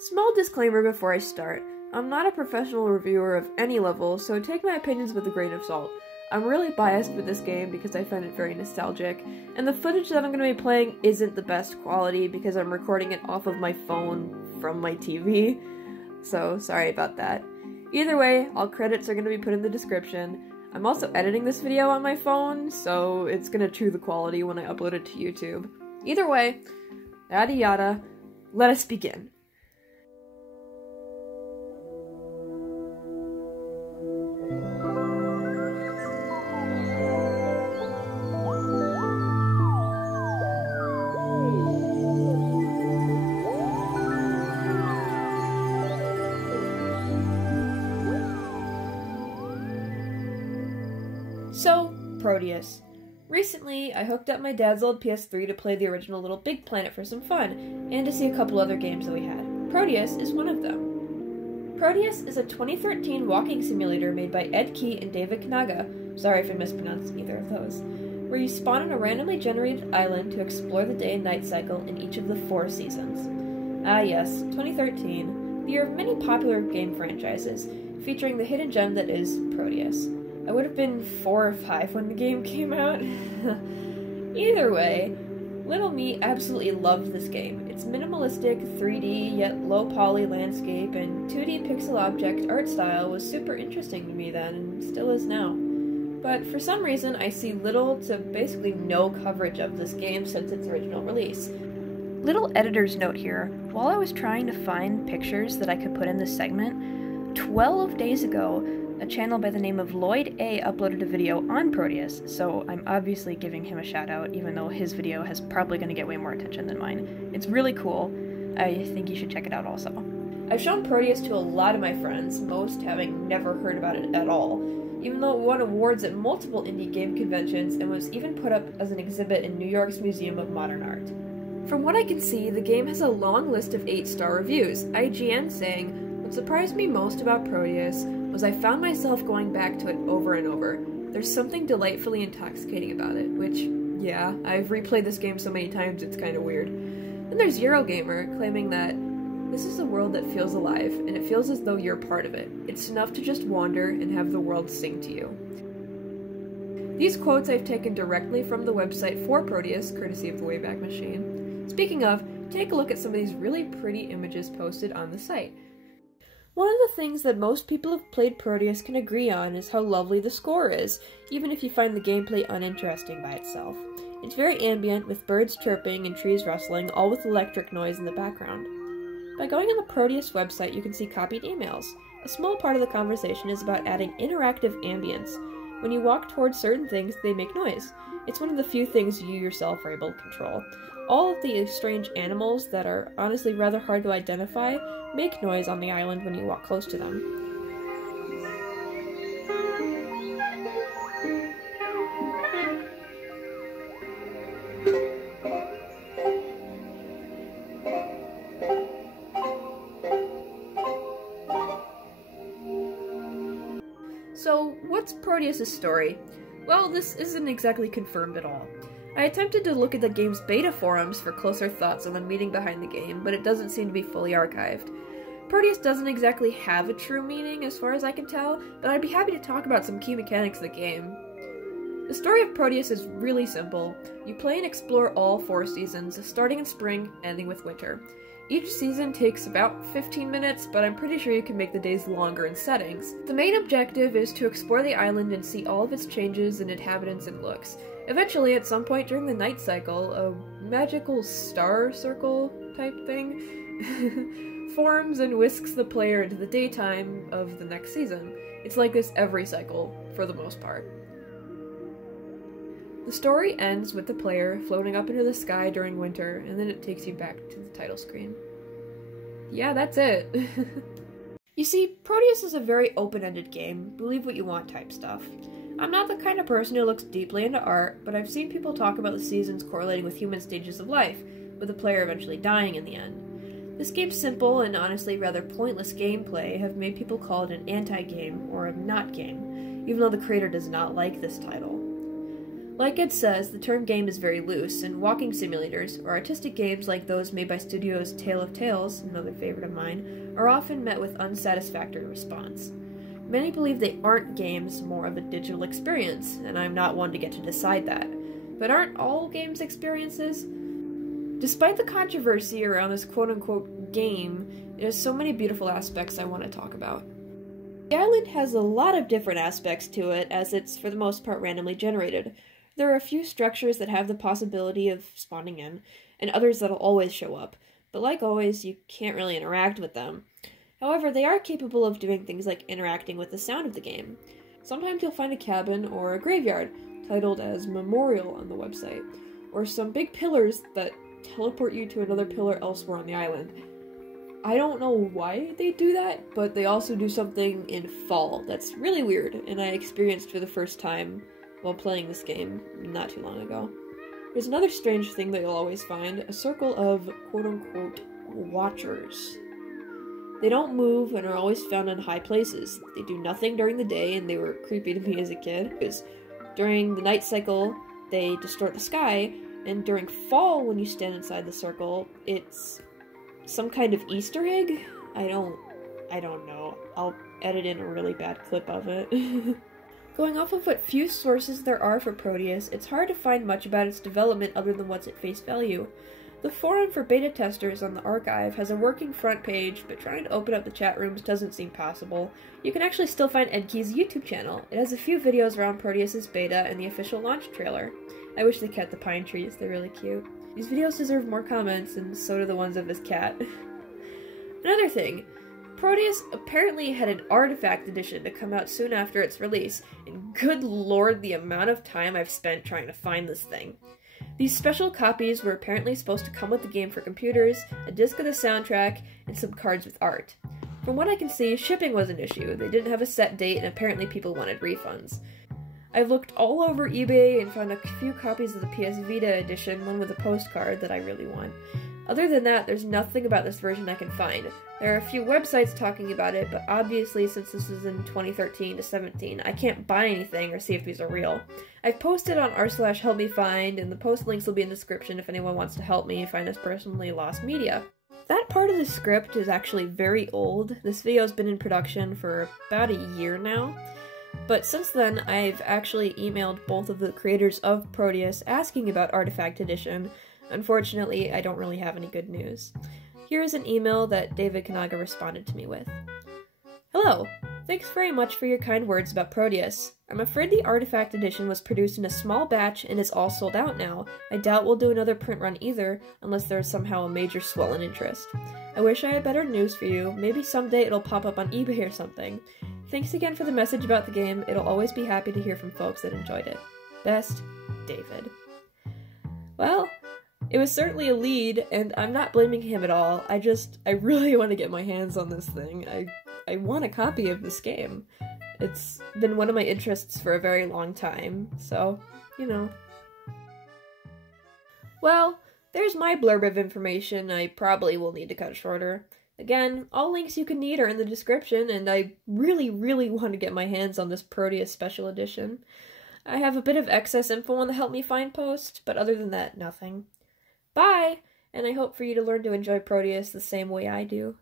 Small disclaimer before I start. I'm not a professional reviewer of any level, so take my opinions with a grain of salt. I'm really biased with this game because I find it very nostalgic, and the footage that I'm going to be playing isn't the best quality because I'm recording it off of my phone from my TV, so sorry about that. Either way, all credits are going to be put in the description. I'm also editing this video on my phone, so it's going to chew the quality when I upload it to YouTube. Either way, yada yada, let us begin. So, Proteus. Recently, I hooked up my dad's old PS3 to play the original Little Big Planet for some fun, and to see a couple other games that we had. Proteus is one of them. Proteus is a 2013 walking simulator made by Ed Key and David Kanaga, sorry if I mispronounced either of those, where you spawn on a randomly generated island to explore the day and night cycle in each of the 4 seasons. Ah yes, 2013, the year of many popular game franchises, featuring the hidden gem that is Proteus. I would have been 4 or 5 when the game came out. Either way, little me absolutely loved this game. Its minimalistic, 3D yet low-poly landscape and 2D pixel object art style was super interesting to me then, and still is now. But for some reason, I see little to basically no coverage of this game since its original release. Little editor's note here, while I was trying to find pictures that I could put in this segment, 12 days ago, a channel by the name of Lloyd A uploaded a video on Proteus, so I'm obviously giving him a shout out, even though his video has probably going to get way more attention than mine. It's really cool. I think you should check it out also. I've shown Proteus to a lot of my friends, most having never heard about it at all, even though it won awards at multiple indie game conventions and was even put up as an exhibit in New York's Museum of Modern Art. From what I can see, the game has a long list of 8-star reviews, IGN saying, "What surprised me most about Proteus was I found myself going back to it over and over. There's something delightfully intoxicating about it," which, yeah, I've replayed this game so many times it's kinda weird. Then there's Eurogamer, claiming that this is a world that feels alive, and it feels as though you're part of it. It's enough to just wander and have the world sing to you. These quotes I've taken directly from the website for Proteus, courtesy of the Wayback Machine. Speaking of, take a look at some of these really pretty images posted on the site. One of the things that most people who've played Proteus can agree on is how lovely the score is, even if you find the gameplay uninteresting by itself. It's very ambient, with birds chirping and trees rustling, all with electric noise in the background. By going on the Proteus website, you can see copied emails. A small part of the conversation is about adding interactive ambience. When you walk towards certain things, they make noise. It's one of the few things you yourself are able to control. All of the strange animals that are honestly rather hard to identify make noise on the island when you walk close to them. So, what's Proteus' story? Well, this isn't exactly confirmed at all. I attempted to look at the game's beta forums for closer thoughts on the meaning behind the game, but it doesn't seem to be fully archived. Proteus doesn't exactly have a true meaning as far as I can tell, but I'd be happy to talk about some key mechanics of the game. The story of Proteus is really simple. You play and explore all 4 seasons, starting in spring, ending with winter. Each season takes about 15 minutes, but I'm pretty sure you can make the days longer in settings. The main objective is to explore the island and see all of its changes in inhabitants and looks. Eventually, at some point during the night cycle, a magical star circle type thing forms and whisks the player into the daytime of the next season. It's like this every cycle, for the most part. The story ends with the player floating up into the sky during winter, and then it takes you back to the title screen. Yeah, that's it. You see, Proteus is a very open-ended game, believe what you want type stuff. I'm not the kind of person who looks deeply into art, but I've seen people talk about the seasons correlating with human stages of life, with the player eventually dying in the end. This game's simple and honestly rather pointless gameplay have made people call it an anti-game or a not game, even though the creator does not like this title. Like it says, the term game is very loose, and walking simulators, or artistic games like those made by studios Tale of Tales, another favorite of mine, are often met with unsatisfactory response. Many believe they aren't games, more of a digital experience, and I'm not one to get to decide that. But aren't all games experiences? Despite the controversy around this quote-unquote game, it has so many beautiful aspects I want to talk about. The island has a lot of different aspects to it, as it's for the most part randomly generated. There are a few structures that have the possibility of spawning in, and others that'll always show up, but like always, you can't really interact with them. However, they are capable of doing things like interacting with the sound of the game. Sometimes you'll find a cabin or a graveyard, titled as Memorial on the website, or some big pillars that teleport you to another pillar elsewhere on the island. I don't know why they do that, but they also do something in fall that's really weird, and I experienced for the first time while playing this game not too long ago. There's another strange thing that you'll always find, a circle of quote-unquote watchers. They don't move and are always found in high places. They do nothing during the day, and they were creepy to me as a kid, because during the night cycle, they distort the sky, and during fall, when you stand inside the circle, it's some kind of Easter egg? I don't know. I'll edit in a really bad clip of it. Going off of what few sources there are for Proteus, it's hard to find much about its development other than what's at face value. The forum for beta testers on the archive has a working front page, but trying to open up the chat rooms doesn't seem possible. You can actually still find Edkey's YouTube channel. It has a few videos around Proteus's beta and the official launch trailer. I wish they kept the pine trees, they're really cute. These videos deserve more comments, and so do the ones of his cat. Another thing, Proteus apparently had an artifact edition to come out soon after its release, and good lord the amount of time I've spent trying to find this thing. These special copies were apparently supposed to come with the game for computers, a disc of the soundtrack, and some cards with art. From what I can see, shipping was an issue. They didn't have a set date, and apparently people wanted refunds. I've looked all over eBay and found a few copies of the PS Vita edition, one with a postcard that I really want. Other than that, there's nothing about this version I can find. There are a few websites talking about it, but obviously since this is in 2013 to 17, I can't buy anything or see if these are real. I've posted on r/helpmefind, and the post links will be in the description if anyone wants to help me find this personally lost media. That part of the script is actually very old. This video's been in production for about a year now. But since then, I've actually emailed both of the creators of Proteus asking about Artifact Edition. Unfortunately, I don't really have any good news. Here is an email that David Kanaga responded to me with. Hello! Thanks very much for your kind words about Proteus. I'm afraid the Artifact Edition was produced in a small batch and is all sold out now. I doubt we'll do another print run either, unless there's somehow a major swell in interest. I wish I had better news for you. Maybe someday it'll pop up on eBay or something. Thanks again for the message about the game. It'll always be happy to hear from folks that enjoyed it. Best, David. Well, it was certainly a lead, and I'm not blaming him at all. I really want to get my hands on this thing. I want a copy of this game. It's been one of my interests for a very long time, so, you know. Well, there's my blurb of information. I probably will need to cut shorter. Again, all links you can need are in the description, and I really, really want to get my hands on this Proteus Special Edition. I have a bit of excess info on the Help Me Find post, but other than that, nothing. Bye! And I hope for you to learn to enjoy Proteus the same way I do.